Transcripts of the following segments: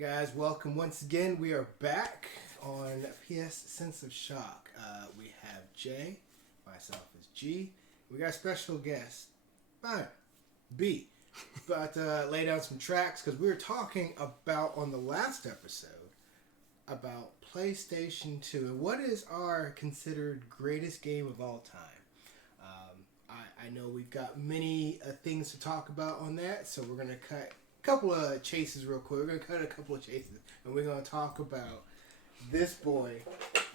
Guys, welcome once again. We are back on PS Sense of Shock. We have Jay, myself is G. We got a special guest, Byron, B. But lay down some tracks because we were talking about on the last episode about PlayStation 2 and what is our considered greatest game of all time. I know we've got many things to talk about on that, so we're going to cut couple of chases real quick. We're going to cut a couple of chases, and we're going to talk about this boy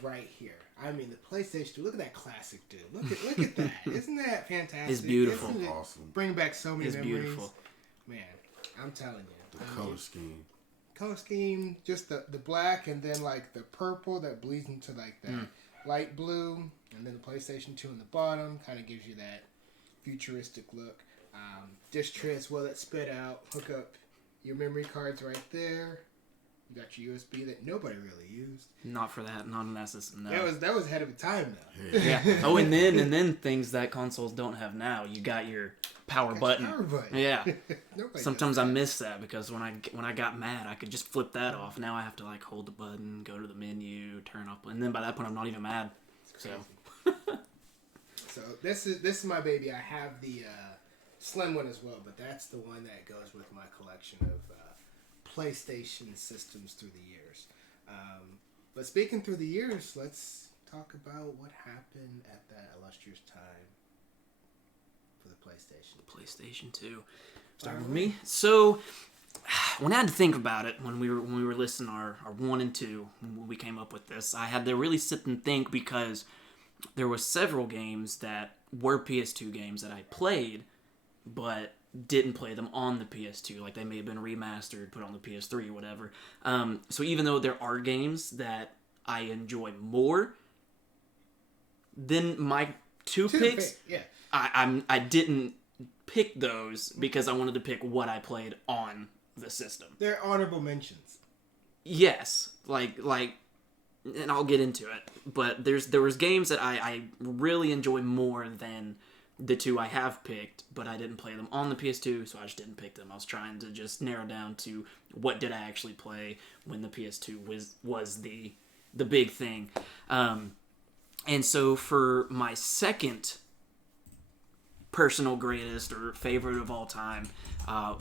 right here. I mean, the PlayStation 2. Look at that classic, dude. Look at that. Isn't that fantastic? It's beautiful. Isn't it Awesome. Bring back so many memories. Beautiful. Man, I'm telling you. The color scheme. Color scheme, just the black, and then like the purple that bleeds into like that light blue, and then the PlayStation 2 in the bottom kind of gives you that futuristic look. Disk tray as well that spit out. Hook up your memory cards right there. You got your USB that nobody really used. Not for that, not in that system. No. That was ahead of its time though. Yeah. Oh, and then things that consoles don't have now. You got your power button. Yeah. Sometimes I miss that because when I got mad, I could just flip that off. Now I have to like hold the button, go to the menu, turn up, and then by that point I'm not even mad. So. So this is my baby. I have the slim one as well, but that's the one that goes with my collection of PlayStation systems through the years. But speaking through the years, let's talk about what happened at that illustrious time for the PlayStation. PlayStation 2. Starting with me. So when I had to think about it, when we were listing our 1 and 2, when we came up with this, I had to really sit and think because there were several games that were PS2 games that I played, but didn't play them on the PS2. Like, they may have been remastered, put on the PS3 or whatever. So even though there are games that I enjoy more than my two picks, yeah. I didn't pick those because I wanted to pick what I played on the system. They're honorable mentions. Yes, like, and I'll get into it. But there was games that I really enjoy more than the two I have picked, but I didn't play them on the PS2, so I just didn't pick them. I was trying to just narrow down to what did I actually play when the PS2 was the big thing. And so for my second personal greatest or favorite of all time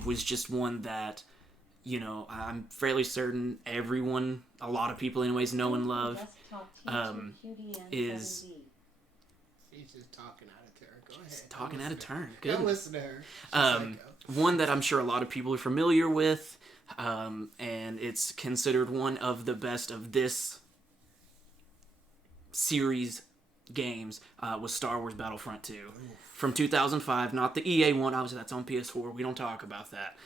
was just one that, you know, I'm fairly certain everyone, a lot of people anyways, know and love, is... She's just talking out of turn. Go ahead. Just talking out of turn. Good. Don't listen to her. One that I'm sure a lot of people are familiar with, and it's considered one of the best of this series games, was Star Wars Battlefront 2. Oof. From 2005, not the EA one, obviously that's on PS4, we don't talk about that.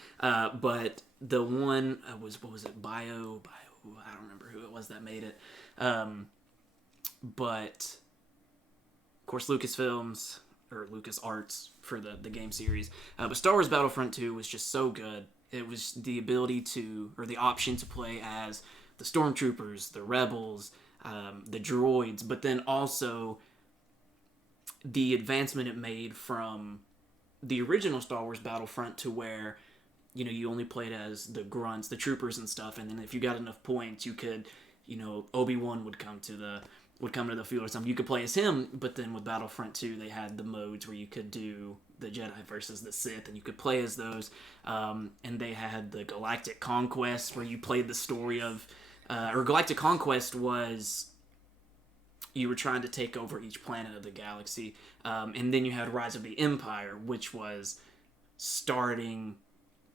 But the one was, what was it, Bio, I don't remember who it was that made it. But, of course, Lucasfilms, or LucasArts for the game series. But Star Wars Battlefront 2 was just so good. It was the ability to, or the option to play as the Stormtroopers, the Rebels, the droids, but then also the advancement it made from the original Star Wars Battlefront to where, you know, you only played as the grunts, the troopers and stuff, and then if you got enough points, you could, you know, Obi-Wan would come to the field or something. You could play as him, but then with Battlefront 2, they had the modes where you could do the Jedi versus the Sith, and you could play as those, and they had the Galactic Conquest, where you played the story of, or Galactic Conquest was, you were trying to take over each planet of the galaxy, and then you had Rise of the Empire, which was starting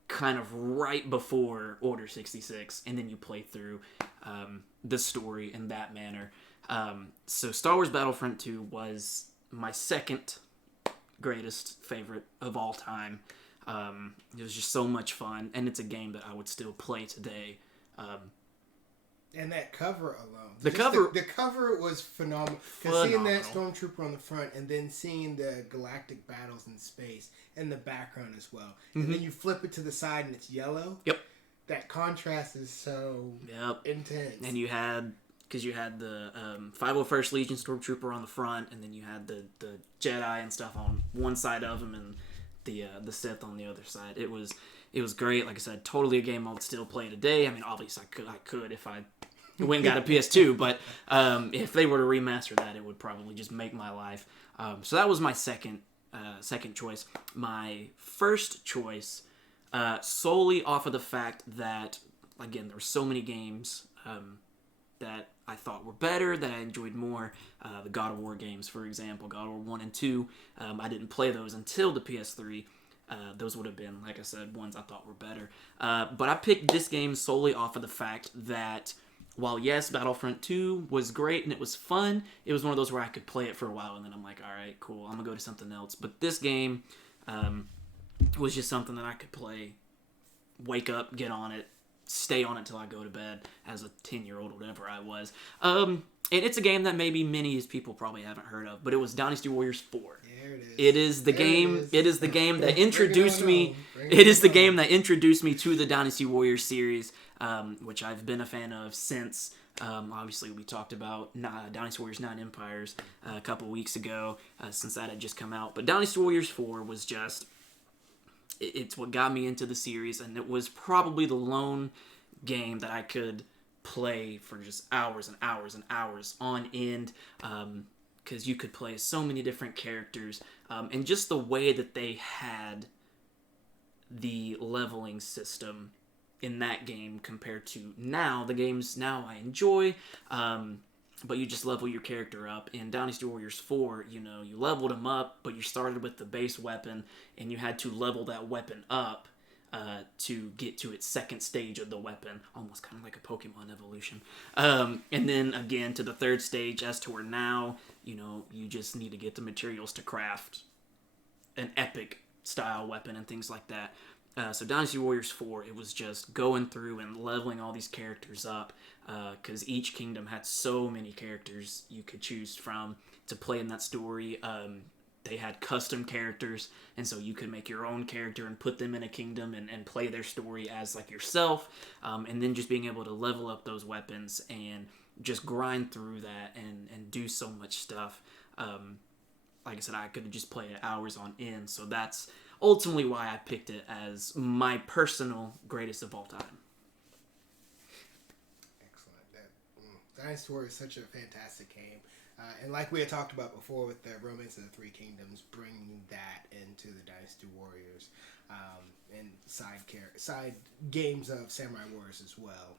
kind of right before Order 66, and then you play through the story in that manner. So Star Wars Battlefront 2 was my second greatest favorite of all time. It was just so much fun, and it's a game that I would still play today. And that cover alone. The cover was phenomenal. Because seeing that Stormtrooper on the front and then seeing the galactic battles in space in the background as well. Mm-hmm. And then you flip it to the side and it's yellow. Yep. That contrast is so intense. And you had the 501st Legion Stormtrooper on the front, and then you had the Jedi and stuff on one side of him, and the Sith on the other side. It was great. Like I said, totally a game I would still play today. I mean, obviously I could if I went and got a PS2, but if they were to remaster that, it would probably just make my life. So that was my second choice. My first choice, solely off of the fact that, again, there were so many games that I thought were better, that I enjoyed more. The God of War games, for example, God of War 1 and 2. I didn't play those until the PS3. Those would have been, like I said, ones I thought were better. But I picked this game solely off of the fact that, while yes, Battlefront 2 was great and it was fun, it was one of those where I could play it for a while and then I'm like, all right, cool, I'm going to go to something else. But this game was just something that I could play, wake up, get on it, stay on it till I go to bed as a 10-year-old or whatever I was. And it's a game that maybe many people probably haven't heard of, but it was Dynasty Warriors 4. There it is. It is the game. It is the game that introduced me. It is the game that introduced me to the Dynasty Warriors series, which I've been a fan of since. Obviously, we talked about Dynasty Warriors 9 Empires a couple weeks ago, since that had just come out. But Dynasty Warriors 4 was just... It's what got me into the series, and it was probably the lone game that I could play for just hours and hours and hours on end, because you could play so many different characters, and just the way that they had the leveling system in that game compared to now. The games now I enjoy, but you just level your character up. In Dynasty Warriors 4, you leveled them up, but you started with the base weapon, and you had to level that weapon up to get to its second stage of the weapon, almost kind of like a Pokemon evolution. And then again to the third stage, as to where now, you just need to get the materials to craft an epic style weapon and things like that. So Dynasty Warriors 4, it was just going through and leveling all these characters up, because each kingdom had so many characters you could choose from to play in that story. They had custom characters, and so you could make your own character and put them in a kingdom and play their story as like yourself, and then just being able to level up those weapons and just grind through that and do so much stuff. Like I said, I could just play it hours on end, so that's ultimately why I picked it as my personal greatest of all time. Excellent. Dynasty Warriors is such a fantastic game. And like we had talked about before with the Romance of the Three Kingdoms, bringing that into the Dynasty Warriors, and side games of Samurai Warriors as well.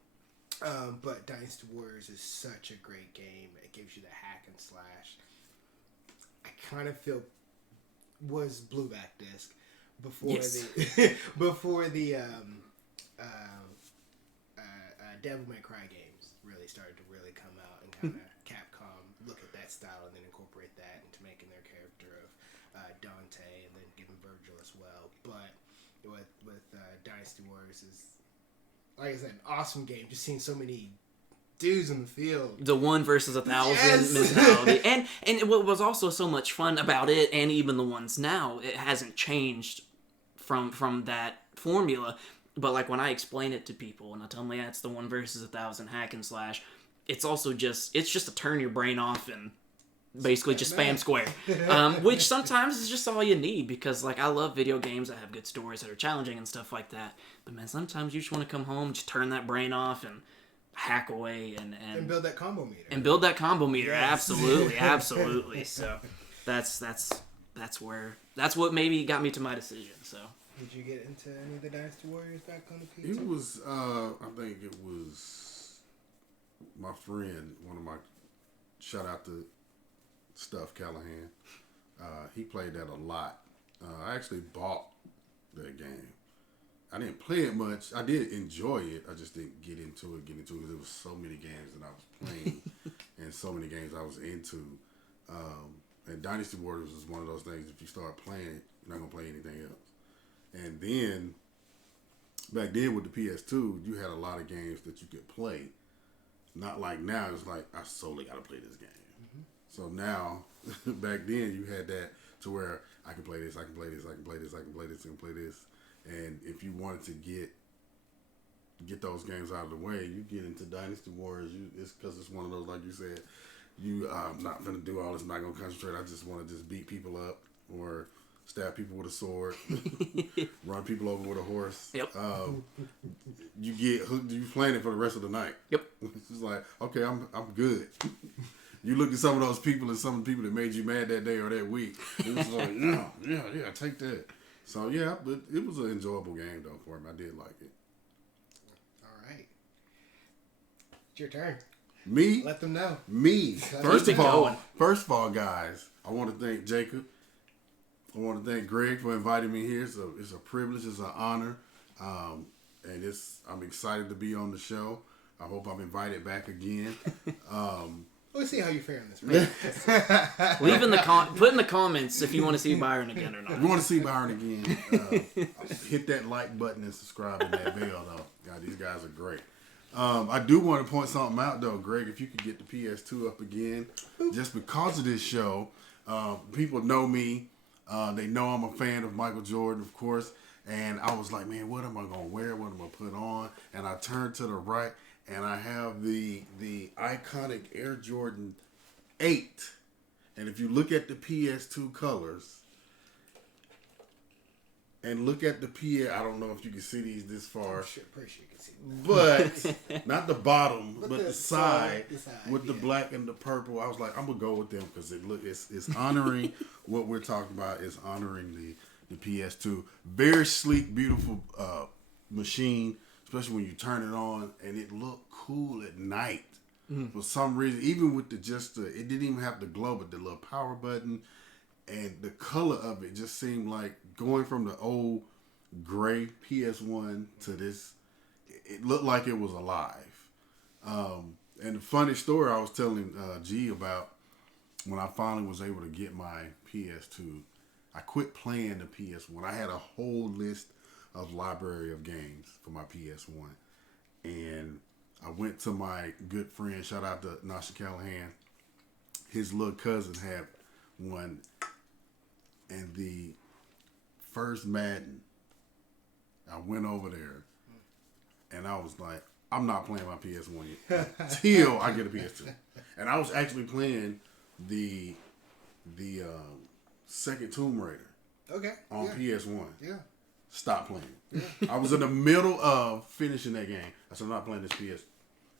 But Dynasty Warriors is such a great game. It gives you the hack and slash. I kind of feel was Blueback Disc before the Devil May Cry games really started to really come out, and kind of Capcom look at that style and then incorporate that into making their character of Dante, and then giving Virgil as well. But with Dynasty Warriors is, like I said, an awesome game. Just seeing so many dudes in the field. The 1 versus 1,000 mentality. And what was also so much fun about it, and even the ones now, it hasn't changed from that formula. But like when I explain it to people and I tell them, yeah, it's the 1 versus 1,000 hack and slash, it's also just to turn your brain off and basically just spam square. Which sometimes is just all you need, because like I love video games that have good stories that are challenging and stuff like that. But man, sometimes you just want to come home, just turn that brain off and hack away and build that combo meter. Yes. Absolutely. So that's what maybe got me to my decision. So did you get into any of the Dynasty Warriors back on the PC? It was I think it was my friend, shout out to Stuff Callahan. He played that a lot. I actually bought that game. I didn't play it much. I did enjoy it. I just didn't get into it because there was so many games that I was playing and so many games I was into. And Dynasty Warriors is one of those things, if you start playing it, you're not going to play anything else. And then, back then with the PS2, you had a lot of games that you could play. Not like now, it's like, I solely got to play this game. Mm-hmm. So now, back then, you had that to where I can play this, I can play this, I can play this, I can play this, I can play this. And if you wanted to get those games out of the way, you get into Dynasty Warriors. It's because it's one of those, like you said, I'm not going to do all this, I'm not going to concentrate. I just want to just beat people up or stab people with a sword, run people over with a horse. Yep. You get hooked. You playing it for the rest of the night. Yep. It's just like, okay, I'm good. You look at some of those people and some of the people that made you mad that day or that week. It was like, yeah, take that. So yeah, but it was an enjoyable game though for me. I did like it. All right. It's your turn. Me? Let them know. Me. First Keep of it all, going. guys, I want to thank Jacob. I want to thank Greg for inviting me here. It's a privilege. It's an honor. And I'm excited to be on the show. I hope I'm invited back again. We'll see how you fare in this. Leave in put in the comments if you want to see Byron again or not. If you want to see Byron again, hit that like button and subscribe and that bell, though. God, these guys are great. I do want to point something out, though, Greg. If you could get the PS2 up again, just because of this show, people know me. They know I'm a fan of Michael Jordan, of course. And I was like, man, what am I going to wear? What am I going to put on? And I turned to the right, and I have the iconic Air Jordan 8. And if you look at the PS2 colors, and look at the PS, I don't know if you can see these this far. Pretty sure you can see. But not the bottom, but the side with the yeah. black and the purple. I was like, I'm gonna go with them because it's honoring what we're talking about. It's honoring the PS2. Very sleek, beautiful machine, especially when you turn it on and it looked cool at night. For some reason, even with it didn't even have the glow, but the little power button. And the color of it just seemed like going from the old gray PS1 to this, it looked like it was alive. And the funny story I was telling G about when I finally was able to get my PS2, I quit playing the PS1. I had a whole list of library of games for my PS1. And I went to my good friend, shout out to Nasha Callahan. His little cousin had one. And the first Madden, I went over there, and I was like, I'm not playing my PS1 yet till I get a PS2. And I was actually playing the second Tomb Raider on PS1. Yeah. Stop playing. Yeah. I was in the middle of finishing that game. I said, I'm not playing this PS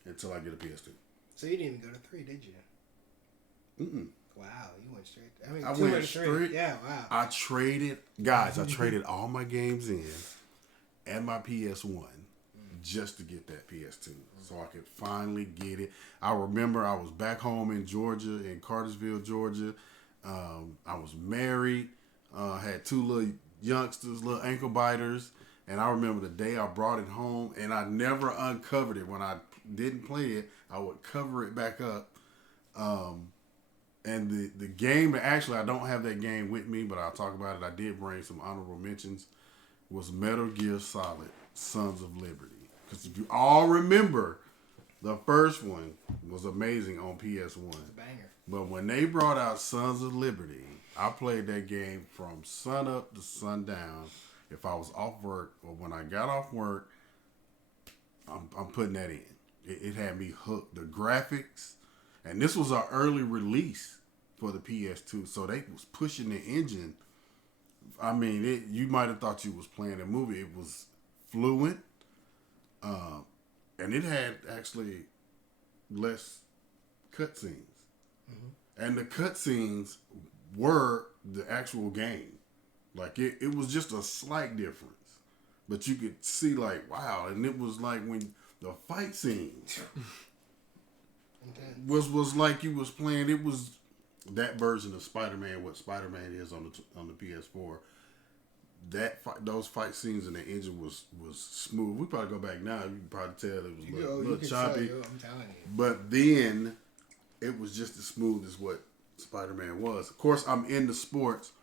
until I get a PS2. So you didn't even go to 3, did you? Mm-mm. Wow, you went straight. I went straight. Yeah, wow. I traded all my games in and my PS1 just to get that PS2 so I could finally get it. I remember I was back home in Georgia, in Cartersville, Georgia. I was married, had 2 little youngsters, little ankle biters. And I remember the day I brought it home and I never uncovered it. When I didn't play it, I would cover it back up. And the game, actually, I don't have that game with me, but I'll talk about it. I did bring some honorable mentions. Was Metal Gear Solid, Sons of Liberty. Because if you all remember, the first one was amazing on PS1. It's a banger. But when they brought out Sons of Liberty, I played that game from sun up to sundown. If I was off work or when I got off work, I'm putting that in. It had me hooked. The graphics. And this was our early release for the PS2, so they was pushing the engine. I mean, you might have thought you was playing a movie. It was fluent, and it had actually less cutscenes. Mm-hmm. And the cutscenes were the actual game. Like, it was just a slight difference. But you could see, like, wow. And it was like when the fight scenes... was like you was playing. It was that version of Spider-Man, what Spider-Man is on the PS4. Those fight scenes in the engine was smooth. We probably go back now. You can probably tell it was a little choppy. I'm telling you. But then it was just as smooth as what Spider-Man was. Of course, I'm into sports.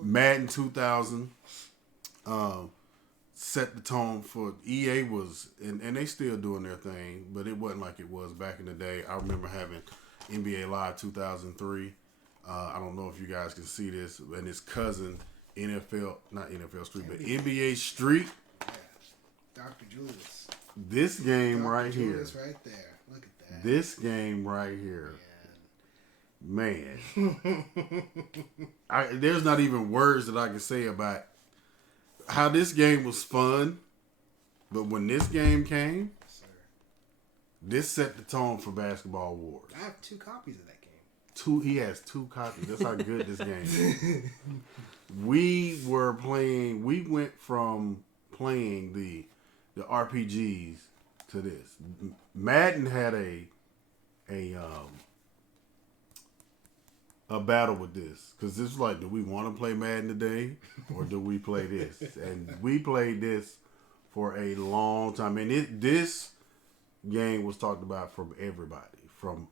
Madden 2000 set the tone for EA was, and they still doing their thing, but it wasn't like it was back in the day. I remember having NBA Live 2003. I don't know if you guys can see this, and his cousin, not NFL Street, but NBA Street. Yeah. Dr. Julius. This game Dr. right Julius here. right there. Look at that. This game right here Man, there's not even words that I can say about how this game was fun. But when this game came, this set the tone for basketball wars. I have 2 copies of that game. He has 2 copies. That's how good this game is. We went from playing the RPGs to this. Madden had a battle with this, because this was like, do we want to play Madden today or do we play this? And we played this for a long time, and this game was talked about from everybody, from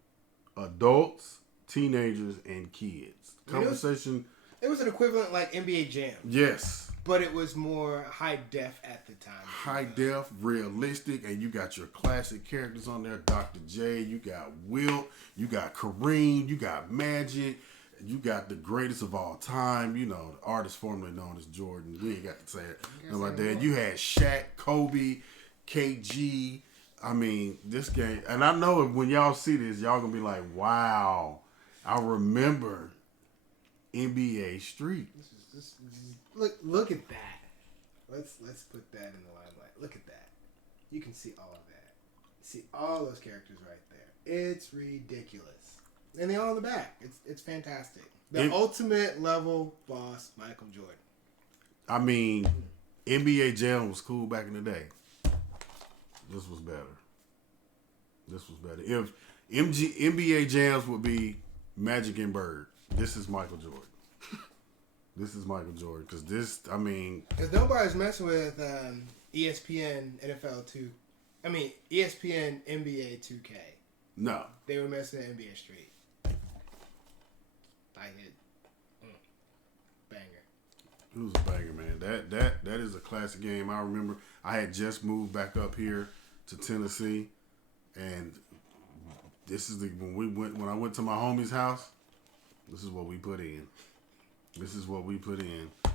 adults, teenagers, and kids. Conversation. It was an equivalent like NBA Jam. Yes. But it was more high def at the time. High def, realistic, and you got your classic characters on there. Dr. J, you got Wilt, you got Kareem, you got Magic, you got the greatest of all time, the artist formerly known as Jordan. We ain't got to say it. Nothing like that. You had Shaq, Kobe, KG. I mean, this game, and I know when y'all see this, y'all gonna be like, wow, I remember NBA Street. Look at that. Let's put that in the limelight. Look at that. You can see all of that. See all those characters right there. It's ridiculous. And they're all in the back. It's fantastic. The ultimate level boss, Michael Jordan. I mean, NBA Jam was cool back in the day. This was better. If NBA Jams would be Magic and Bird, this is Michael Jordan. Because because nobody's messing with ESPN ESPN NBA 2K. No. They were messing with NBA Street. I hit banger. It was a banger, man. That is a classic game. I remember I had just moved back up here to Tennessee, and this is when I went to my homie's house. This is what we put in.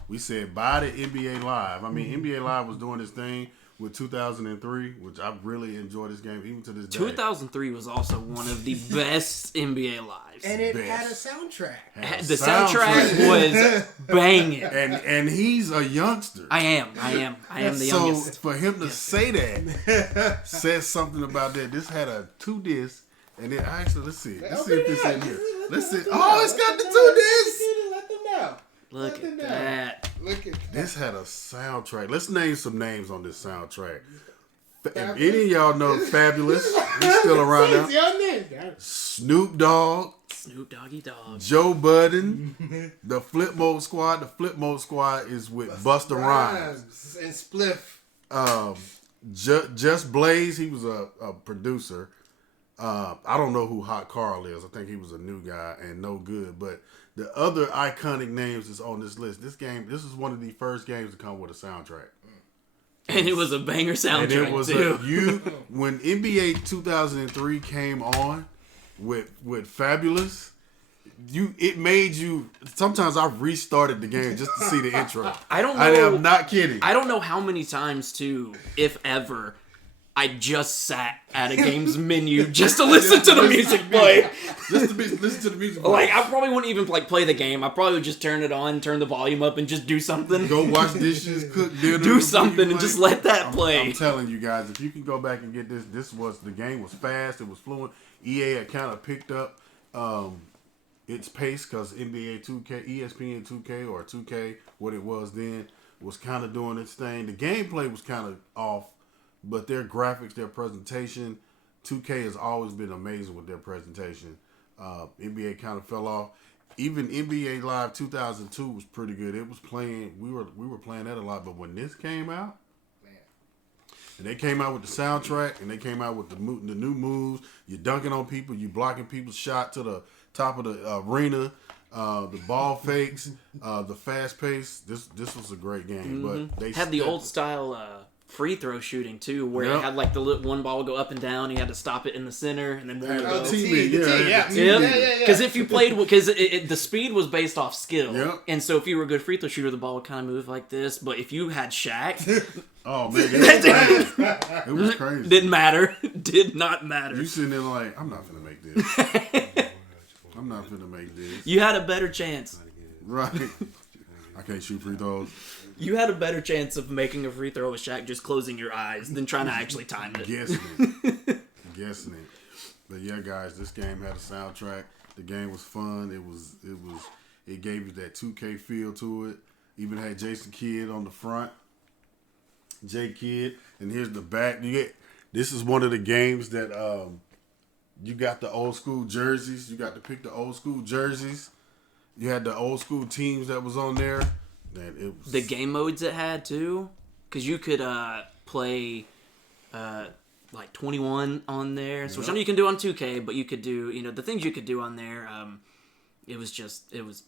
We said buy the NBA Live. I mean, NBA Live was doing this thing with 2003, which I really enjoyed this game even to this day. 2003 was also one of the best NBA Lives. And it had a soundtrack. The soundtrack was banging. And he's a youngster. I am the youngest. So for him to say that says something about that. This had a 2-disc, and then actually let's see if this in here. Let's see. Oh, it's got the 2-disc. Let them know. Look at that. This had a soundtrack. Let's name some names on this soundtrack. If any of y'all know Fabulous, he's still around now. Snoop Doggy Dogg. Joe Budden. The Flip Mode Squad. The Flip Mode Squad is with Busta Rhymes. And Spliff. Just Blaze, he was a producer. I don't know who Hot Carl is. I think he was a new guy and no good. But the other iconic names is on this list. This is one of the first games to come with a soundtrack. And it was a banger soundtrack, and it was too. When NBA 2003 came on with Fabulous, it made you. Sometimes I restarted the game just to see the intro. I don't know. I am not kidding. I don't know how many times, too, if ever, I just sat at a game's menu just to listen to the music play. Just to listen to the music play. Like, I probably wouldn't even play the game. I probably would just turn it on, turn the volume up, and just do something. Go wash dishes, cook dinner. Do something and just let that play. I'm telling you guys, if you can go back and get this, the game was fast, it was fluent. EA had kind of picked up its pace because NBA 2K, ESPN 2K or 2K, what it was then, was kind of doing its thing. The gameplay was kind of off. But their graphics, their presentation, 2K has always been amazing with their presentation. NBA kind of fell off. Even NBA Live 2002 was pretty good. It was playing. We were playing that a lot. But when this came out, and they came out with the soundtrack, and they came out with the new moves. You're dunking on people. You blocking people's shot to the top of the arena. The ball fakes, the fast pace. This was a great game. Mm-hmm. But they had the old style free throw shooting too, where it had like the one ball would go up and down. You had to stop it in the center, and then one would go. Because if you played, because the speed was based off skill, and so if you were a good free throw shooter, the ball would kind of move like this. But if you had Shaq, oh man, it was crazy. Didn't matter. Did not matter. You sitting there like, I'm not gonna make this. I'm I'm not finna make this. You had a better chance. Right. I can't shoot free throws. You had a better chance of making a free throw with Shaq just closing your eyes than trying to actually time it. Guessing it. But yeah, guys, this game had a soundtrack. The game was fun. It gave you that 2K feel to it. Even had Jason Kidd on the front. J Kidd. And here's the back. This is one of the games that you got the old school jerseys. You got to pick the old school jerseys. You had the old school teams that was on there. And it was... The game modes it had too, because you could play like 21 on there. So which I know you can do on 2K, but you could do the things you could do on there. It was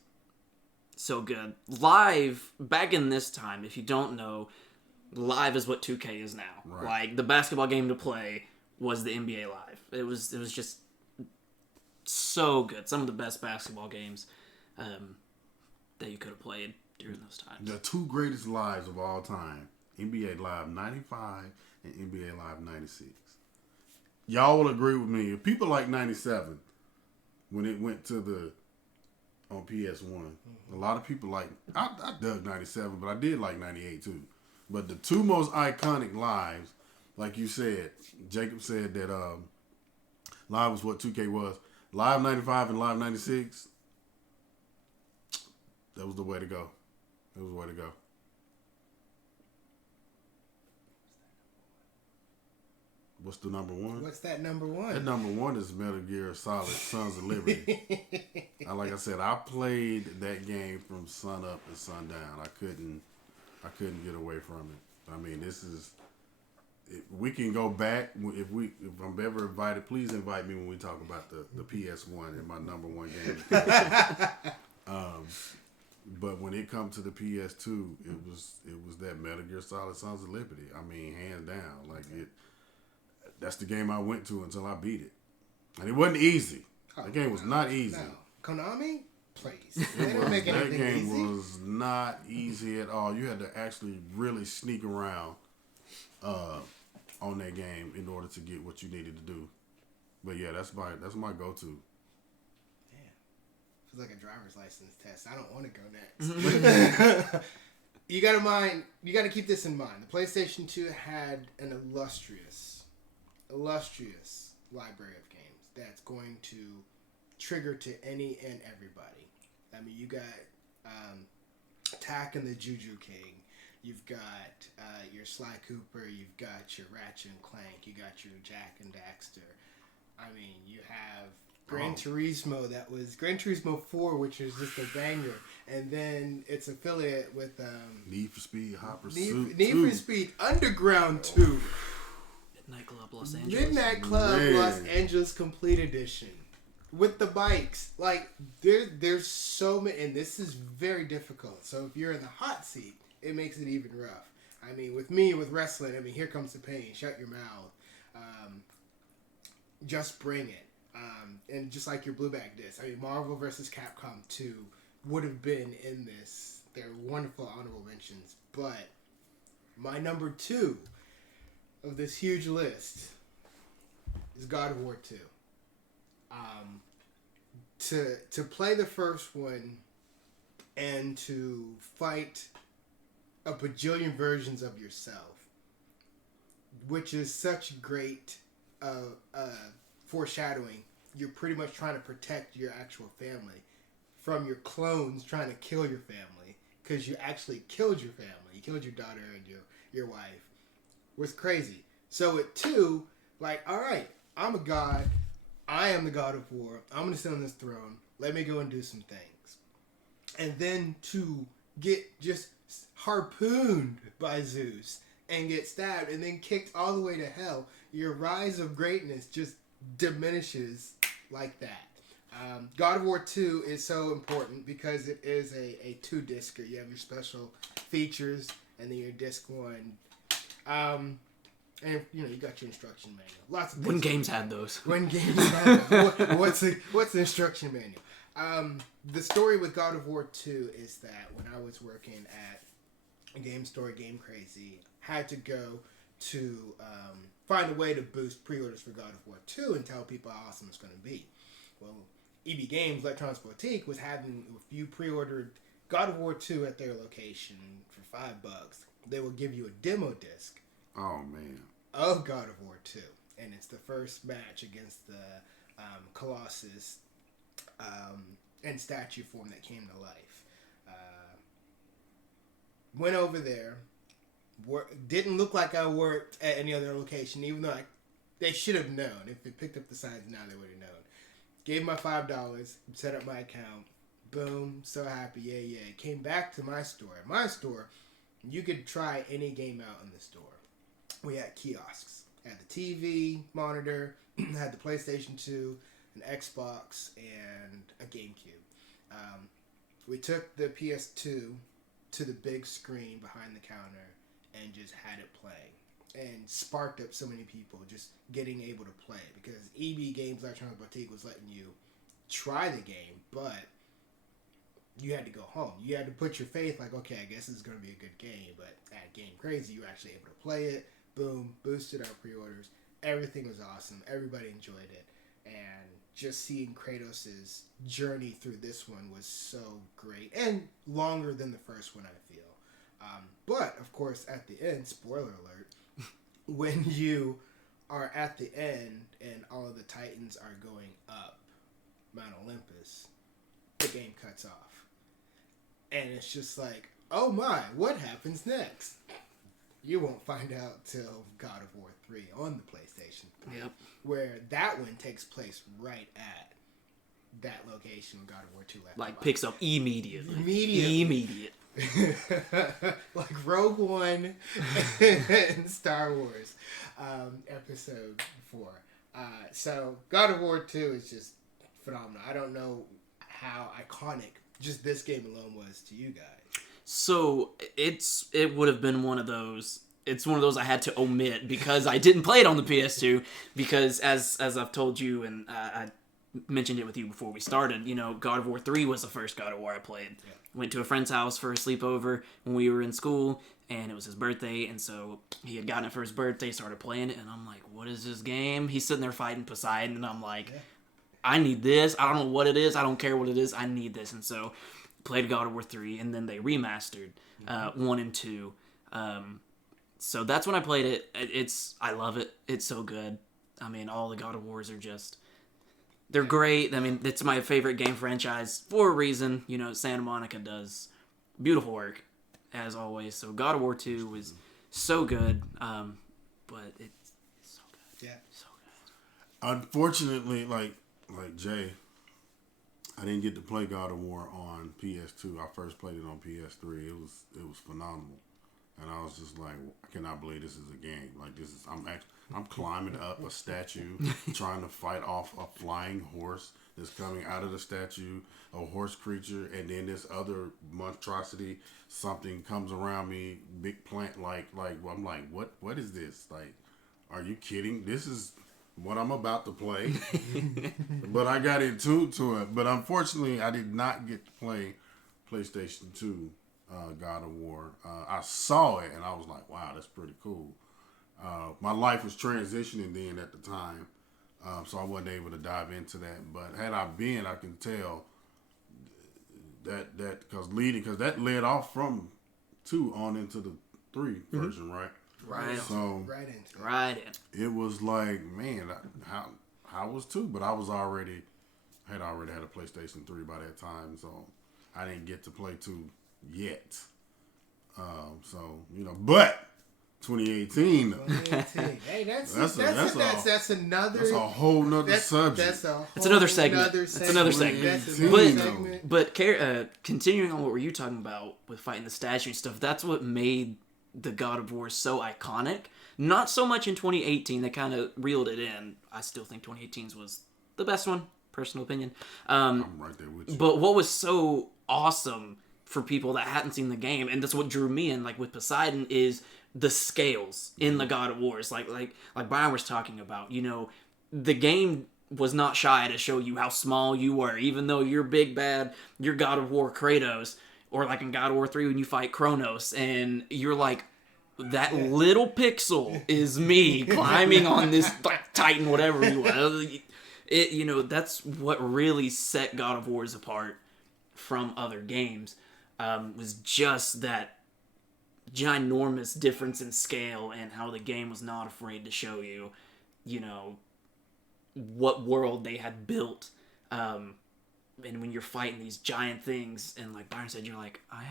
so good. Live back in this time, if you don't know, Live is what 2K is now. Right. Like the basketball game to play was the NBA Live. It was just so good. Some of the best basketball games that you could have played during those times. The two greatest lives of all time, NBA Live 95 and NBA Live 96. Y'all will agree with me. If people like 97, when it went to on PS1, a lot of people I dug 97, but I did like 98 too. But the two most iconic lives, like you said, Jacob said that Live was what 2K was. Live 95 and Live 96, that was the way to go. That was the way to go. What's the number one? What's that number one? That number one is Metal Gear Solid Sons of Liberty. Like I said, I played that game from sun up and sundown. I couldn't get away from it. I mean, we can go back if I'm ever invited. Please invite me when we talk about the PS1 and my number one game. But when it comes to the PS2, it was that Metal Gear Solid Sons of Liberty. I mean, hands down, that's the game I went to until I beat it, and it wasn't easy. The game was not easy. No. Konami, please. That game easy. was not easy at all. You had to actually really sneak around on that game in order to get what you needed to do. But yeah, that's my go-to. Feels like a driver's license test. I don't want to go next. You got to keep this in mind. The PlayStation 2 had an illustrious library of games that's going to trigger to any and everybody. I mean, you got Attack and the Juju King. You've got your Sly Cooper. You've got your Ratchet and Clank. You got your Jack and Daxter. I mean, you have Gran Turismo. That was Gran Turismo 4, which is just a banger. And then its affiliate with Need for Speed, Hot Pursuit, Need for Speed Underground 2. Nightclub Los Angeles. Midnight Club Los Angeles Complete Edition. With the bikes. Like, there's so many, and this is very difficult. So if you're in the hot seat, it makes it even rough. I mean, with me, with wrestling, I mean, here comes the pain. Shut your mouth. Just bring it. And just like your Blueback disc. I mean, Marvel vs. Capcom 2 would have been in this. They're wonderful honorable mentions. But my number 2 of this huge list is God of War 2. To play the first one and to fight a bajillion versions of yourself, which is such great foreshadowing. You're pretty much trying to protect your actual family from your clones trying to kill your family, because you actually killed your family. You killed your daughter and your wife. Was crazy. So at 2, like, all right, I'm a god. I am the God of War. I'm going to sit on this throne. Let me go and do some things. And then to get just harpooned by Zeus and get stabbed and then kicked all the way to hell, your rise of greatness just diminishes like that. God of War 2 is so important because it is a 2-discer. You have your special features and then your disc 1. And you got your instruction manual. Lots of when games had those. When games had those. What's the instruction manual? The story with God of War 2 is that when I was working at a game store, Game Crazy, had to go to find a way to boost pre-orders for God of War 2 and tell people how awesome it's going to be. Well, EB Games, Electronics Boutique, was having, if you pre-ordered God of War 2 at their location for $5, they will give you a demo disc. Oh, man. Of God of War 2. And it's the first match against the Colossus in statue form that came to life. Went over there. Didn't look like I worked at any other location, even though they should have known. If they picked up the signs now, they would have known. Gave my $5, set up my account. Boom, so happy, yeah. Came back to my store. At my store, you could try any game out in the store. We had kiosks. Had the TV, monitor, had the PlayStation 2, an Xbox, and a GameCube. We took the PS2 to the big screen behind the counter and just had it playing. And sparked up so many people just getting able to play. Because EB Games Electronics Boutique was letting you try the game, but you had to go home. You had to put your faith like, okay, I guess this is going to be a good game. But at Game Crazy, you were actually able to play it. Boom, boosted our pre-orders. Everything was awesome. Everybody enjoyed it. And just seeing Kratos' journey through this one was so great. And longer than the first one, I feel. But, of course, at the end, spoiler alert, when you are at the end and all of the Titans are going up Mount Olympus, the game cuts off. And it's just like, oh my, what happens next? You won't find out till God of War 3 on the PlayStation 3. Yep. Where that one takes place right at that location when God of War 2 left. Like, picks up immediately. Immediate. Like Rogue One and Star Wars Episode 4. So, God of War 2 is just phenomenal. I don't know how iconic just this game alone was to you guys. So it would have been one of those. It's one of those I had to omit because I didn't play it on the PS2. Because as I've told you, and I mentioned it with you before we started, God of War 3 was the first God of War I played. Yeah. Went to a friend's house for a sleepover when we were in school, and it was his birthday, and so he had gotten it for his birthday, started playing it, and I'm like, what is this game? He's sitting there fighting Poseidon, and I'm like, I need this. I don't know what it is. I don't care what it is. I need this. And so played God of War 3, and then they remastered 1 and 2. So that's when I played it. I love it. It's so good. I mean, all the God of Wars are just, they're great. I mean, it's my favorite game franchise for a reason. Santa Monica does beautiful work, as always. So God of War 2 was so good, but it's so good. Yeah. So good. Unfortunately, like Jay, I didn't get to play God of War on PS2. I first played it on PS3. It was phenomenal, and I was just like, I cannot believe this is a game. Like I'm climbing up a statue, trying to fight off a flying horse that's coming out of the statue, a horse creature, and then this other monstrosity, something comes around me, big plant like I'm like, what is this? Like, are you kidding? This is what I'm about to play. But I got into it. But unfortunately, I did not get to play PlayStation 2 God of War. I saw it, and I was like, wow, that's pretty cool. My life was transitioning then at the time, so I wasn't able to dive into that. But had I been, I can tell that because that led off from 2 on into the 3 version, right? Right. So right in. It was like, man, how was 2? But I was already had a PlayStation 3 by that time, so I didn't get to play 2 yet. But 2018. Hey, that's another whole nother subject. That's another segment. That's another segment. But continuing on what were you talking about with fighting the statue and stuff, that's what made the God of War so iconic. Not so much in 2018. They kind of reeled it in. I still think 2018's was the best one. Personal opinion. I'm right there with you. But what was so awesome for people that hadn't seen the game, and that's what drew me in, like with Poseidon, is the scales in the God of Wars. Like Byron was talking about. The game was not shy to show you how small you were, even though you're big bad, you're God of War Kratos. Or like in God of War 3 when you fight Kronos and you're like, that little pixel is me climbing on this like Titan, whatever you want. That's what really set God of War's apart from other games, was just that ginormous difference in scale and how the game was not afraid to show you, what world they had built. And when you're fighting these giant things, and like Byron said, you're like, I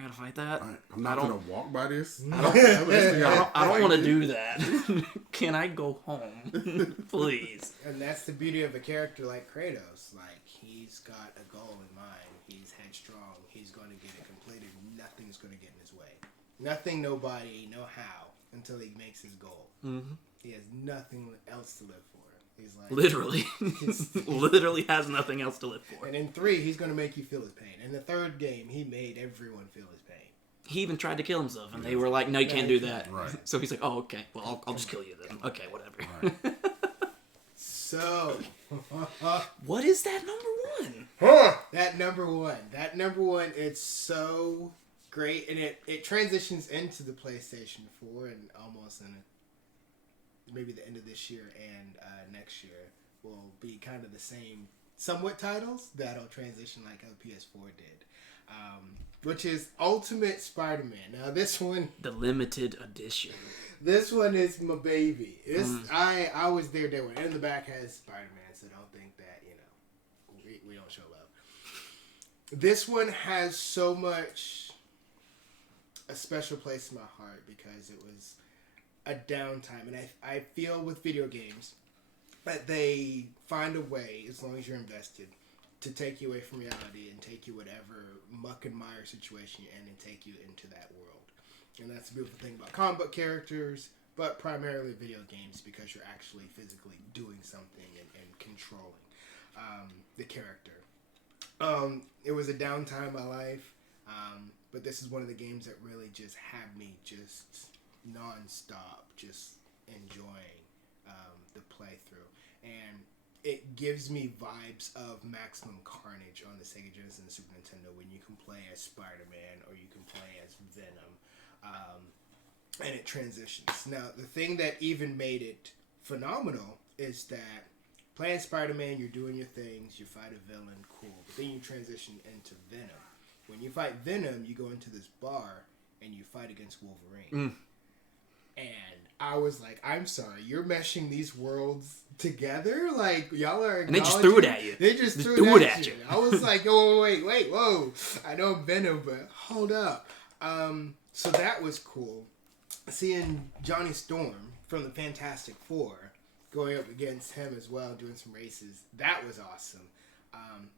gotta fight that. I'm not gonna walk by this. I don't want to do that. Can I go home, please? And that's the beauty of a character like Kratos. Like, he's got a goal in mind. He's headstrong. He's going to get it completed. Nothing's going to get in his way. Nothing, nobody, no how, until he makes his goal. Mm-hmm. He has nothing else to live for. He's like, literally has nothing else to live for. And in 3, he's going to make you feel his pain. In the 3rd game, he made everyone feel his pain. He even tried to kill himself, and they were like, no, you can't do that. Right. So he's like, oh, okay, well, I'll just kill you then. Okay, whatever. Right. So, what is that number 1? That number one, it's so great, and it transitions into the PlayStation 4, and almost in maybe the end of this year and next year will be kind of the same somewhat titles that'll transition like how PS4 did, which is Ultimate Spider-Man. Now this one, the limited edition. This one is my baby. I was there day one, and in the back has Spider-Man, so don't think that we don't show love. This one has so much a special place in my heart because it was a downtime, and I feel with video games that they find a way, as long as you're invested, to take you away from reality and take you whatever muck and mire situation you're in and take you into that world. And that's the beautiful thing about comic book characters, but primarily video games, because you're actually physically doing something and controlling the character. It was a downtime in my life, but this is one of the games that really just had me just non-stop just enjoying the playthrough, and it gives me vibes of Maximum Carnage on the Sega Genesis and the Super Nintendo, when you can play as Spider-Man or you can play as Venom, and it transitions. Now, the thing that even made it phenomenal is that playing Spider-Man, you're doing your things, you fight a villain, cool, but then you transition into Venom. When you fight Venom, you go into this bar and you fight against Wolverine. And I was like, I'm sorry, you're meshing these worlds together? Like, y'all are... And they just threw it at you. They just threw it at you. I was like, oh, wait, whoa. I know I'm Venom, but hold up. So that was cool. Seeing Johnny Storm from the Fantastic Four going up against him as well, doing some races, that was awesome.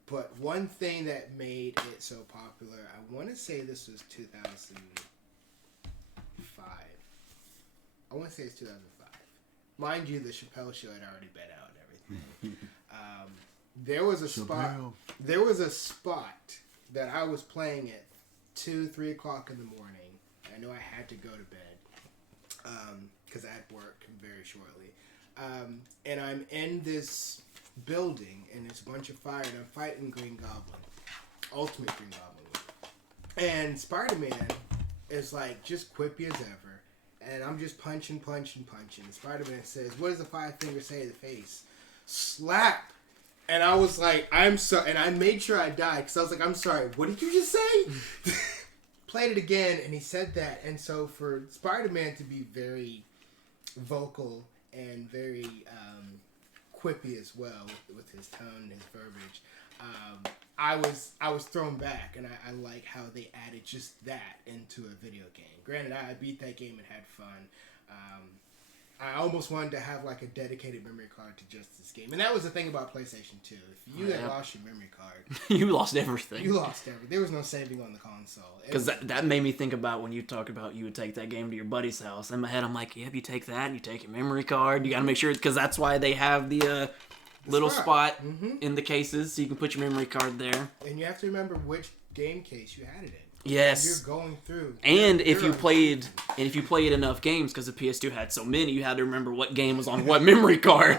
But one thing that made it so popular, I want to say this was 2005. I want to say it's 2005. Mind you, the Chappelle Show had already been out and everything. There was a spot that I was playing at 2-3 o'clock in the morning. I know I had to go to bed because I had work very shortly. And I'm in this building, and it's a bunch of fire, and I'm fighting Green Goblin. Ultimate Green Goblin. And Spider-Man is like just quippy as ever. And I'm just punching. Spider-Man says, what does the 5 fingers say to the face? Slap! And I was like, I'm sorry. And I made sure I died, because I was like, I'm sorry, what did you just say? Played it again, and he said that. And so for Spider-Man to be very vocal and very quippy as well with his tone and his verbiage, I was thrown back, and I like how they added just that into a video game. Granted, I beat that game and had fun. I almost wanted to have like a dedicated memory card to just this game, and that was the thing about PlayStation 2. If you had lost your memory card, you lost everything. There was no saving on the console. Because that made me think about when you talked about you would take that game to your buddy's house. In my head, I'm like, yeah, you take that, you take your memory card. You got to make sure, because that's why they have the little spot in the cases, so you can put your memory card there. And you have to remember which game case you had it in. Yes. You're going through. And if you played enough games, because the PS2 had so many, you had to remember what game was on what memory card.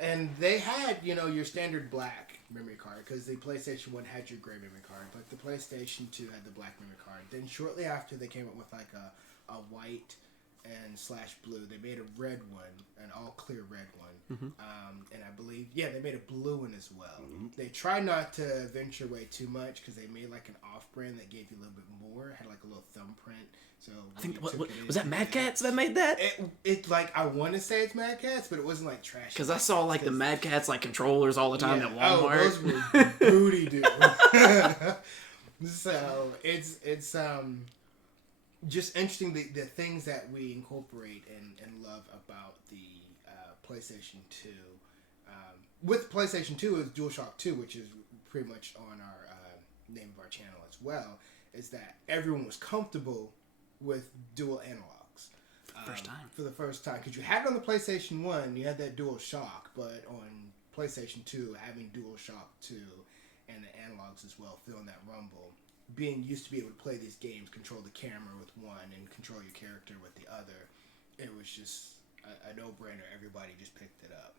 And they had, your standard black memory card, because the PlayStation 1 had your gray memory card, but the PlayStation 2 had the black memory card. Then shortly after, they came up with like a white and /blue. They made a red one, an all clear red one. And I believe, they made a blue one as well. They tried not to venture away too much because they made like an off-brand that gave you a little bit more. It had like a little thumbprint. So I think was that Mad Catz that made that? It like I want to say it's Mad Catz, but it wasn't like trash. Because I saw like the Mad Catz like controllers all the time at Walmart. Those were booty dude. So it's just interesting the things that we incorporate and love about the PlayStation 2. With PlayStation 2 is DualShock 2, which is pretty much on our name of our channel as well, is that everyone was comfortable with dual analogs. For the first time. Because you had it on the PlayStation 1, you had that DualShock, but on PlayStation 2, having DualShock 2 and the analogs as well, feeling that rumble, being used to be able to play these games, control the camera with one and control your character with the other, it was just a no-brainer. Everybody just picked it up.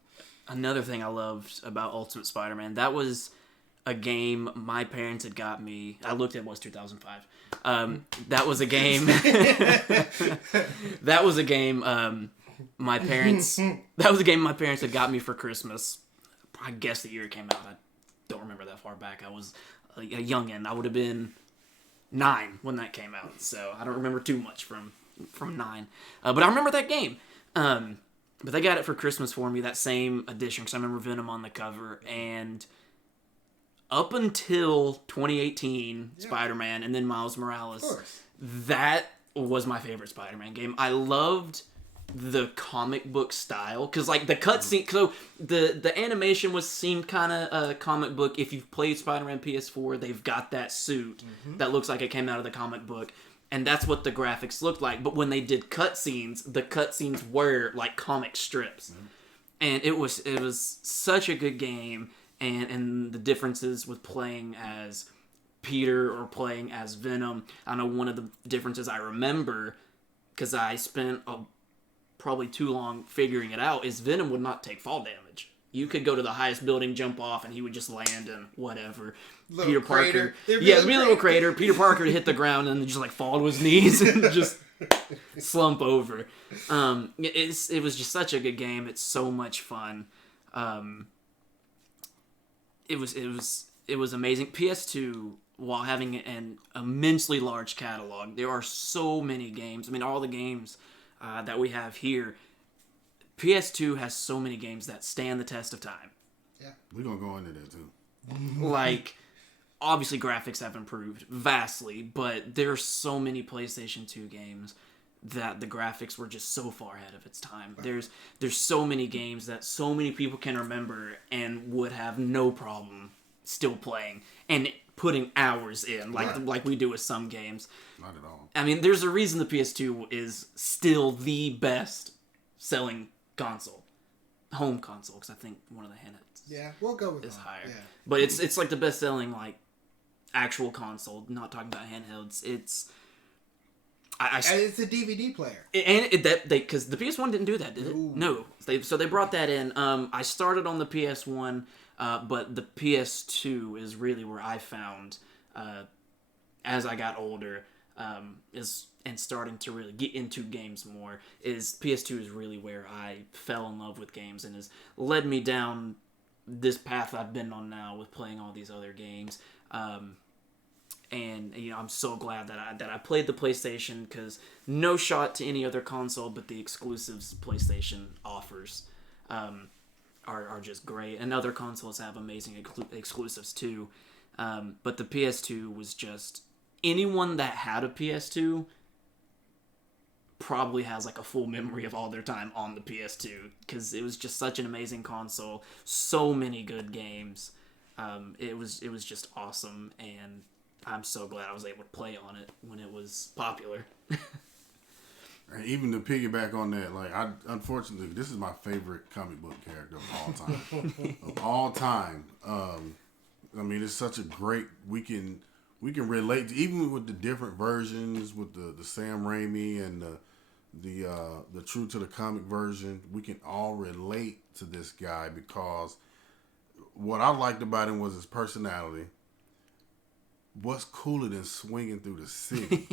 Another thing I loved about Ultimate Spider-Man, that was a game my parents had got me. I looked at it was 2005. That was a game. That was a game my parents. That was a game my parents had got me for Christmas. I guess the year it came out. I don't remember that far back. I was a youngin'. I would have been 9 when that came out, so I don't remember too much from 9. But I remember that game. But they got it for Christmas for me, that same edition, because I remember Venom on the cover. And up until 2018, Spider-Man, and then Miles Morales, that was my favorite Spider-Man game. I loved the comic book style, because like the cutscene, so the animation seemed kind of a comic book. If you've played Spider-Man PS4, they've got that suit that looks like it came out of the comic book. And that's what the graphics looked like. But when they did cutscenes, the cutscenes were like comic strips. And it was such a good game. And the differences with playing as Peter or playing as Venom. I know one of the differences I remember, because I spent probably too long figuring it out, is Venom would not take fall damage. You could go to the highest building, jump off, and he would just land and whatever. Peter Parker. There'd be a little crater. Peter Parker would hit the ground and just like fall to his knees and just slump over. It was just such a good game. It's so much fun. It was amazing. PS2, while having an immensely large catalog, there are so many games. I mean, all the games that we have here, PS2 has so many games that stand the test of time. Yeah, we're going to go into that too. Like, obviously graphics have improved vastly, but there are so many PlayStation 2 games that the graphics were just so far ahead of its time. Right. There's so many games that so many people can remember and would have no problem still playing and putting hours in, like we do with some games. Not at all. I mean, there's a reason the PS2 is still the best selling console, home console, because I think one of the handhelds we'll go with is home. higher. Yeah. But it's like the best selling like actual console. Not talking about handhelds. It's it's a DVD player, because the PS1 didn't do that, did it? No. So they brought that in. I started on the PS1, but the PS2 is really where I found as I got older. And starting to really get into games more, is PS2 is really where I fell in love with games and has led me down this path I've been on now with playing all these other games. And I'm so glad that I played the PlayStation, because no shot to any other console, but the exclusives PlayStation offers are just great, and other consoles have amazing exclusives too. But the PS2 was just, anyone that had a PS2 probably has like a full memory of all their time on the PS2, because it was just such an amazing console. So many good games. It was just awesome, and I'm so glad I was able to play on it when it was popular. And even to piggyback on that, like, unfortunately, this is my favorite comic book character of all time. Of all time. I mean, it's such a great, we can relate to, even with the different versions, with the Sam Raimi and the true to the comic version, we can all relate to this guy, because what I liked about him was his personality. what's cooler than swinging through the city?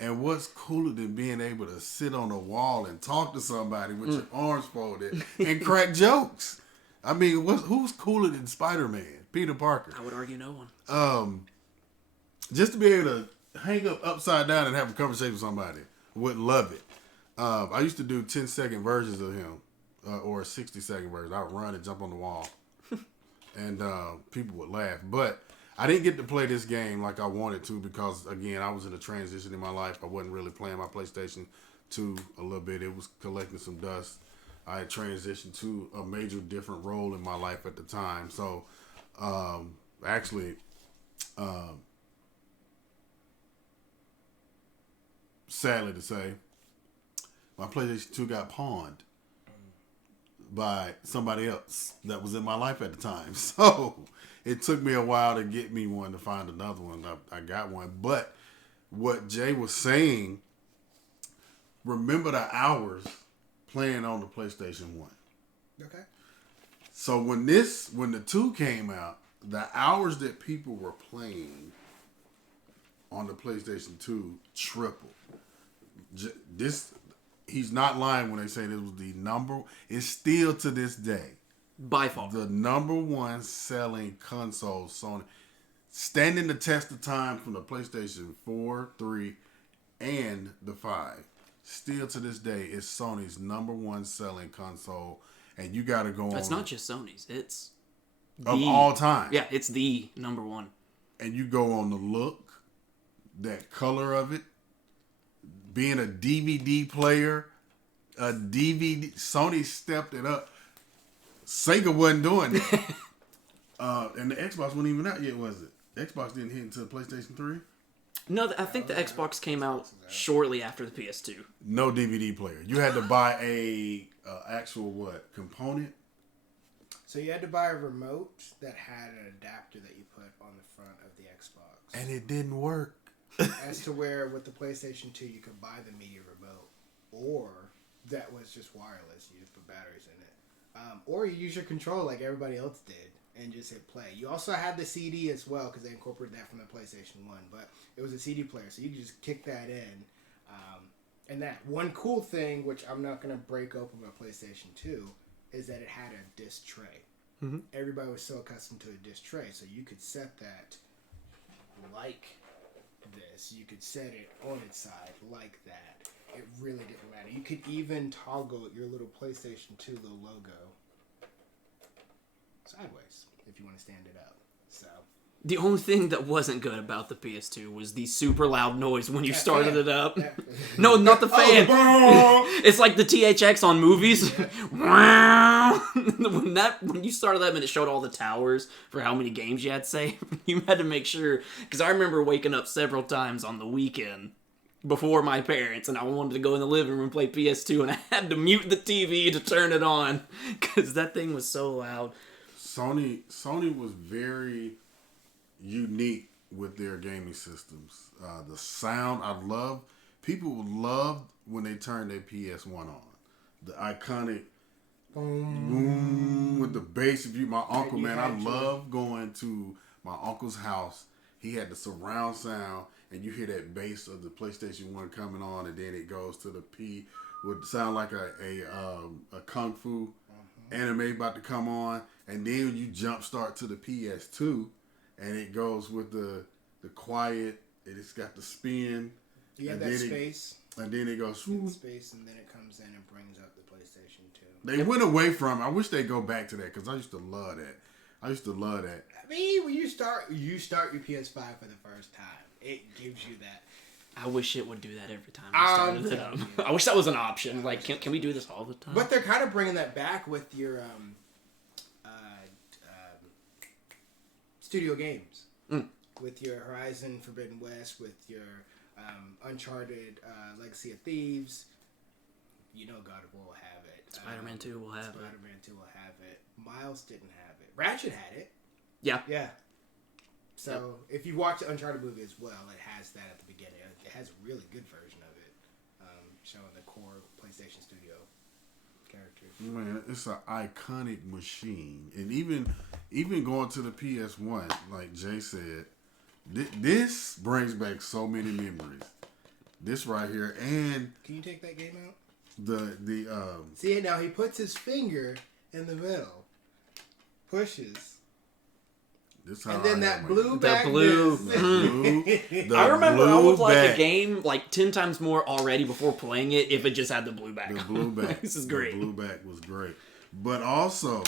And what's cooler than being able to sit on a wall and talk to somebody with your arms folded and crack jokes? I mean, who's cooler than Spider-Man? Peter Parker. I would argue no one. Just to be able to hang up upside down and have a conversation with somebody, would love it. I used to do 10-second versions of him, or a 60-second version. I'd run and jump on the wall, and people would laugh. But I didn't get to play this game like I wanted to because, again, I was in a transition in my life. I wasn't really playing my PlayStation 2 a little bit. It was collecting some dust. I had transitioned to a major different role in my life at the time. So, sadly to say, my PlayStation 2 got pawned by somebody else that was in my life at the time. So it took me a while to get me one, to find another one. I got one. But what Jay was saying, remember the hours playing on the PlayStation 1. Okay. So when the 2 came out, the hours that people were playing on the PlayStation 2 tripled. He's not lying when they say this was the number. It's still to this day, By far, the number one selling console. Sony, standing the test of time from the PlayStation 4, 3, and the 5. Still to this day, it's Sony's number one selling console, and you got to go on. It's not just Sony's. It's of all time. Yeah, it's the number one. And you go on the look, that color of it, being a DVD player, Sony stepped it up. Sega wasn't doing that. And the Xbox wasn't even out yet, was it? Xbox didn't hit until PlayStation 3. No, I think the Xbox came out shortly after the PS2. No DVD player. You had to buy a actual component? So you had to buy a remote that had an adapter that you put on the front of the Xbox. And it didn't work. As to where with the PlayStation 2 you could buy the media remote, or that was just wireless. You just put batteries in it, or you use your controller like everybody else did and just hit play. You also had the CD as well because they incorporated that from the PlayStation 1, but it was a CD player, so you could just kick that in. And that one cool thing, which I'm not going to break open about PlayStation 2, is that it had a disc tray. Mm-hmm. Everybody was so accustomed to a disc tray, so you could set that like this. You could set it on its side like that. It really didn't matter. You could even toggle your little PlayStation 2 little logo sideways if you want to stand it up. So The only thing that wasn't good about the PS2 was the super loud noise when you started it up. No, not the fan. It's like the THX on movies. Yeah. when you started that and it showed all the towers for how many games you had saved, you had to make sure. Because I remember waking up several times on the weekend before my parents, and I wanted to go in the living room and play PS2, and I had to mute the TV to turn it on because that thing was so loud. Sony was very unique with their gaming systems. The sound, people loved when they turned their PS1 on. The iconic boom with the bass. If you, my uncle, man, I love going to my uncle's house. He had the surround sound, and you hear that bass of the PlayStation 1 coming on, and then it goes to the P, would sound like a kung fu anime about to come on, and then you jump start to the PS2. And it goes with the quiet. It's got the spin. You have that space. And then it goes space, and then it comes in and brings up the PlayStation 2. They went away from it. I wish they'd go back to that because I used to love that. I mean, when you start your PS5 for the first time, it gives you that. I wish it would do that every time I started it up. I wish that was an option. Like, can we do this all the time? But they're kind of bringing that back with your studio games. With your Horizon Forbidden West, with your Uncharted Legacy of Thieves. You know God of War will have it. Spider-Man 2 will have it. Spider-Man 2 will have it. Miles didn't have it. Ratchet had it. Yeah. Yeah. So, if you watch the Uncharted movie as well, it has that at the beginning. It has a really good version of it, showing the core PlayStation Studio characters. Man, it's an iconic machine. And even going to the PS1, like Jay said, This brings back so many memories. This right here, and can you take that game out? The See now he puts his finger in the middle, pushes. And then that blue back. I remember I would like a game like 10 times more already before playing it if it just had the blue back. The blue back. This is great. The blue back was great. But also,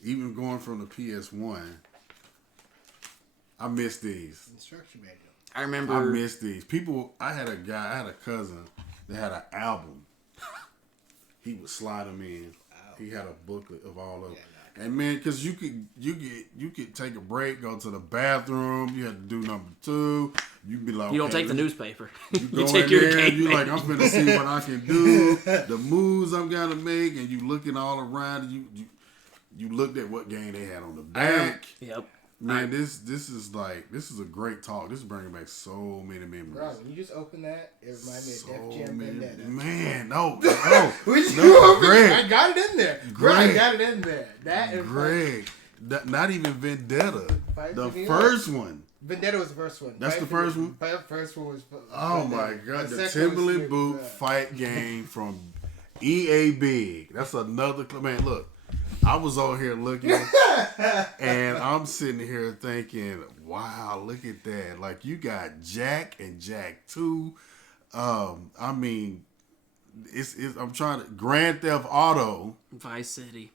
even going from the PS1, I miss these. Instruction manual. I remember. I miss these. I had a cousin that had an album. He would slide them in. He had a booklet of all of them. And man, because you could take a break, go to the bathroom. You had to do number 2. You'd be like, you don't take the newspaper. You take your game. You like, I'm finna see what I can do, the moves I'm gonna make, and you looking all around. And you looked at what game they had on the back. Yep. Man, this is a great talk. This is bringing back so many memories. Bro, when you just open that, it reminded me of Def Jam Vendetta. Man, no, Greg. I got it in there. Greg, I got it in there. That is Greg. Not even Vendetta. The first one. Vendetta was the first one. That's the first one? The first one was Oh my God. The Timberland Boot fight game from EA Big. That's another... Man, look. I was over here looking, and I'm sitting here thinking, wow, look at that. Like, you got Jack and Jack 2. I mean, I'm trying to... Grand Theft Auto. Vice City.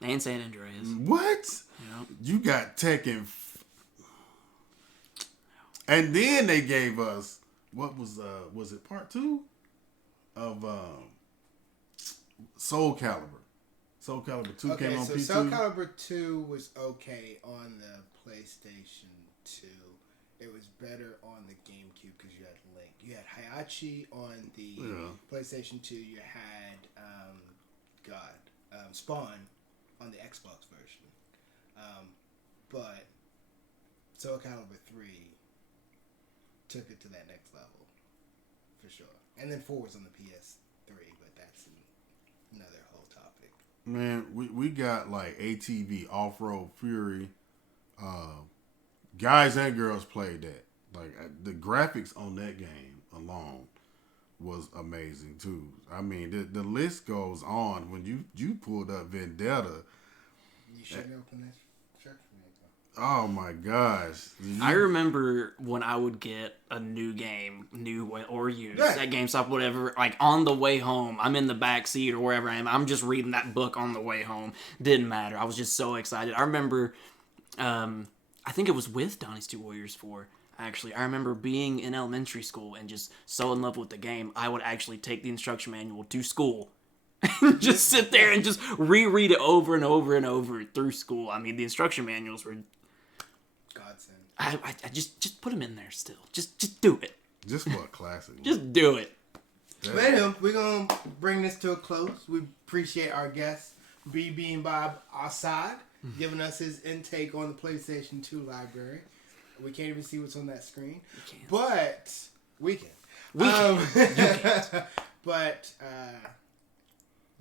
And San Andreas. What? Yep. You got Tekken. And then they gave us... What was it part 2? Of Soul Calibur. Soul Calibur 2 came on P2. Soul Calibur 2 was okay on the PlayStation 2. It was better on the GameCube because you had Link. You had Heihachi on the PlayStation 2. You had Spawn on the Xbox version. But Soul Calibur 3 took it to that next level for sure. And then 4 was on the PS3, but that's another whole topic. Man, we got like ATV, Off-Road Fury. Guys and girls played that. Like, the graphics on that game alone was amazing too. I mean, the list goes on. When you pulled up Vendetta, you should open that shirt for me. Oh my gosh! I remember when I would get a new game, new or used at GameStop, whatever. Like on the way home, I'm in the back seat or wherever I am. I'm just reading that book on the way home. Didn't matter. I was just so excited. I remember, I think it was with Dynasty Warriors 4. Actually, I remember being in elementary school and just so in love with the game, I would actually take the instruction manual to school and just sit there and just reread it over and over and over through school. I mean, the instruction manuals were godsend. I just put them in there still. Just do it. Just for a classic. Just do it. But anyway, we're going to bring this to a close. We appreciate our guest, B.B. and Bob Assad, giving us his intake on the PlayStation 2 library. We can't even see what's on that screen. But we can. We can. But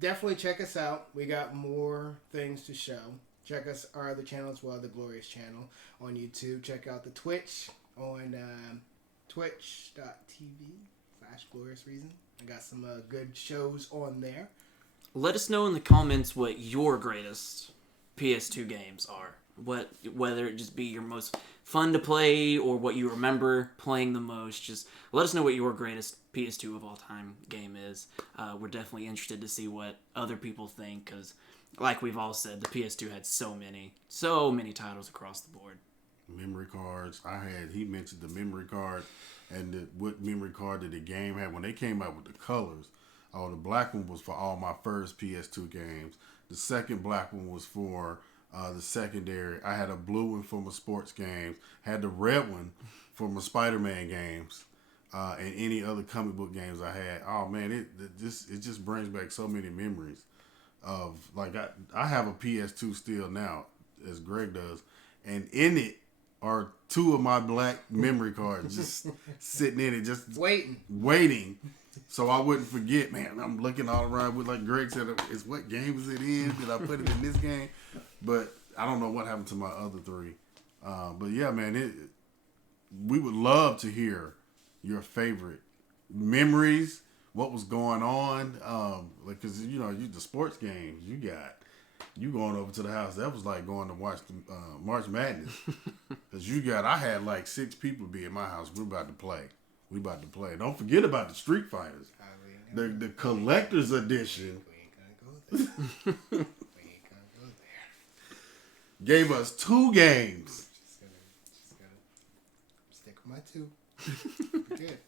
definitely check us out. We got more things to show. Check us our other channel as well, the Glorious channel on YouTube. Check out the Twitch on twitch.tv/gloriousreason. I got some good shows on there. Let us know in the comments what your greatest PS2 games are. Whether it just be your most fun to play or what you remember playing the most. Just let us know what your greatest PS2 of all time game is. We're definitely interested to see what other people think because, like we've all said, the PS2 had so many titles across the board. Memory cards. He mentioned the memory card and what memory card did the game have when they came out with the colors. Oh, the black one was for all my first PS2 games. The second black one was for the secondary. I had a blue one for my sports games. Had the red one for my Spider-Man games, and any other comic book games I had. Oh man, it just brings back so many memories of like I have a PS2 still now, as Greg does, and in it are 2 of my black memory cards just sitting in it, just waiting. So I wouldn't forget, man. I'm looking all around with, like Greg said, is what game is it in? Did I put it in this game? But I don't know what happened to my other 3. But yeah, man, we would love to hear your favorite memories. What was going on? Like, cause you the sports games you going over to the house. That was like going to watch the March Madness. Cause I had like 6 people be in my house. We about to play. Don't forget about the Street Fighters. The collector's edition. We ain't gonna go there. Gave us 2 games. Just gonna stick with my 2. Be good.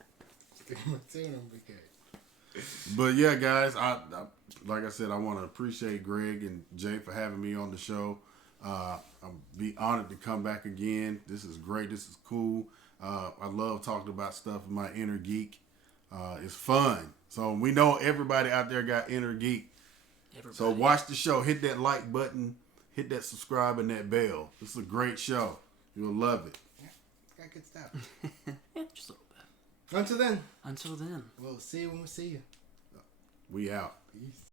Stick with my 2 and I'm be good. But yeah, guys, I like I said, I want to appreciate Greg and Jay for having me on the show. I'll be honored to come back again. This is great. This is cool. I love talking about stuff in my inner geek. It's fun. So we know everybody out there got inner geek. Everybody. So watch the show. Hit that like button. Hit that subscribe and that bell. This is a great show. You'll love it. Yeah, it's got good stuff. Yeah, just a little bit. Until then. Until then. We'll see you when we see you. We out. Peace.